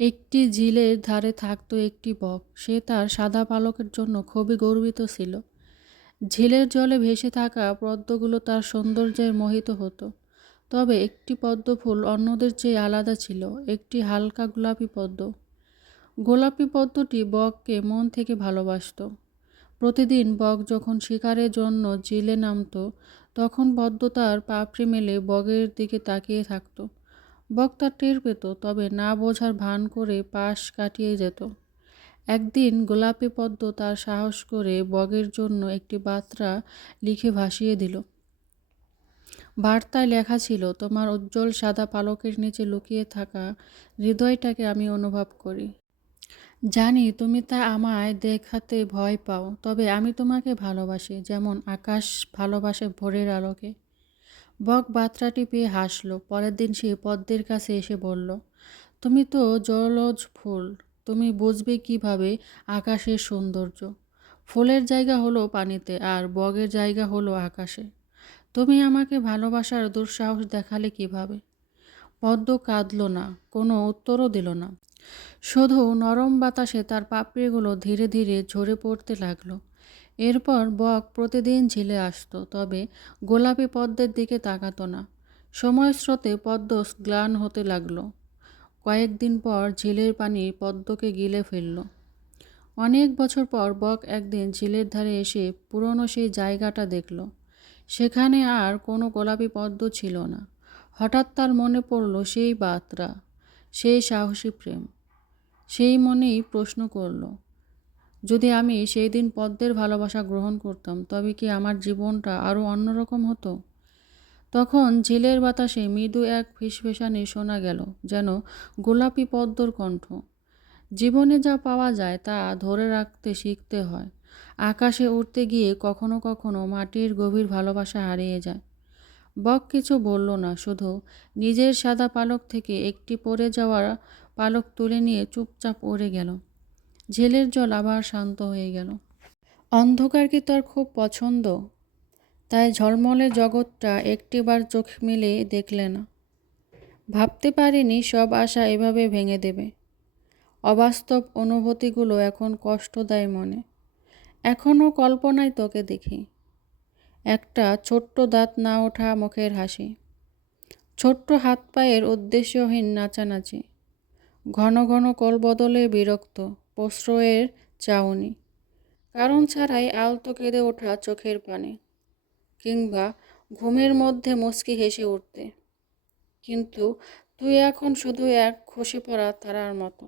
একটি ঝিলের ধারে থাকত একটি বক। সে তার সাদা পালকের জন্য খুবই গর্বিত ছিল। ঝিলের জলে ভেসে থাকা পদ্মগুলো তার সৌন্দর্যের মোহিত হতো। তবে একটি পদ্ম ফুল অন্যদের চেয়ে আলাদা ছিল। একটি হালকা গোলাপি পদ্ম। গোলাপি পদ্মটি বককে মন থেকে ভালোবাসত। প্রতিদিন বক যখন শিকারের জন্য জিলে নামত, তখন পদ্ম তার পাপড়ি মেলে বগের দিকে তাকিয়ে থাকতো। বক তার টের পেত, তবে না বোঝার ভান করে পাশ কাটিয়ে যেত। একদিন গোলাপি পদ্ম তার সাহস করে বগের জন্য একটি বার্তা লিখে ভাসিয়ে দিল। বার্তায় লেখা ছিল, তোমার উজ্জ্বল সাদা পালকের নিচে লুকিয়ে থাকা হৃদয়টাকে আমি অনুভব করি। জানি তুমি তা আমায় দেখাতে ভয় পাও, তবে আমি তোমাকে ভালোবাসি, যেমন আকাশ ভালোবাসে ভোরের আলোকে। বক বার্তাটি পেয়ে হাসলো। পরের দিন সে পদ্মের কাছে এসে বলল, তুমি তো জলজ ফুল, তুমি বুঝবে কীভাবে আকাশের সৌন্দর্য। ফুলের জায়গা হলো পানিতে আর বগের জায়গা হলো আকাশে। তুমি আমাকে ভালোবাসার দুঃসাহস দেখালে কীভাবে? পদ্ম কাঁদল না, কোনো উত্তরও দিল না। শুধু নরম বাতাসে তার পাপড়িগুলো ধীরে ধীরে ঝরে পড়তে লাগল। এরপর বক প্রতিদিন ঝিলে আসতো, তবে গোলাপি পদ্মের দিকে তাকাতো না। সময় স্রোতে পদ্ম গ্লান হতে লাগল। কয়েকদিন পর ঝিলের পানি পদ্মকে গিলে ফেলল। অনেক বছর পর বক একদিন ঝিলের ধারে এসে পুরনো সেই জায়গাটা দেখল। সেখানে আর কোনো গোলাপি পদ্ম ছিল না। হঠাৎ তার মনে পড়ল সেই বাতরা, সেই সাহসী প্রেম। সেই মনেই প্রশ্ন করল যদি আমি সেই দিন পদ্মের ভালোবাসা গ্রহণ করতাম, তবে কি আমার জীবনটা আরও অন্যরকম হতো? তখন ঝিলের বাতাসে মৃদু এক ফিসফেসানি শোনা গেল, যেন গোলাপি পদ্মর কণ্ঠ। জীবনে যা পাওয়া যায় তা ধরে রাখতে শিখতে হয়। আকাশে উঠতে গিয়ে কখনো কখনো মাটির গভীর ভালোবাসা হারিয়ে যায়। বক কিছু বলল না, শুধু নিজের সাদা পালক থেকে একটি পড়ে যাওয়া পালক তুলে নিয়ে চুপচাপ উড়ে গেল। ঝিলের জল আবার শান্ত হয়ে গেল। অন্ধকার কি তার খুব পছন্দ। তাই ঝলমলে জগৎটা একটিবার চোখ মিলে দেখলে না। ভাবতে পারিনি সব আশা এভাবে ভেঙে দেবে। অবাস্তব অনুভূতিগুলো এখন কষ্ট দেয় মনে। এখনও কল্পনায় তোকে দেখি। একটা ছোট্ট দাঁত না ওঠা মুখের হাসি। ছোট্ট হাত পায়ের উদ্দেশ্যহীন নাচানাচি। ঘন ঘন কল বদলে বিরক্ত। প্রশ্রয়ের চাউনি। কারণ ছাড়াই আলতো কেঁদে ওঠা চোখের পানে কিংবা ঘুমের মধ্যে মুচকি হেসে উঠতে। কিন্তু তুই এখন শুধু এক খসে পড়া তারার মতো।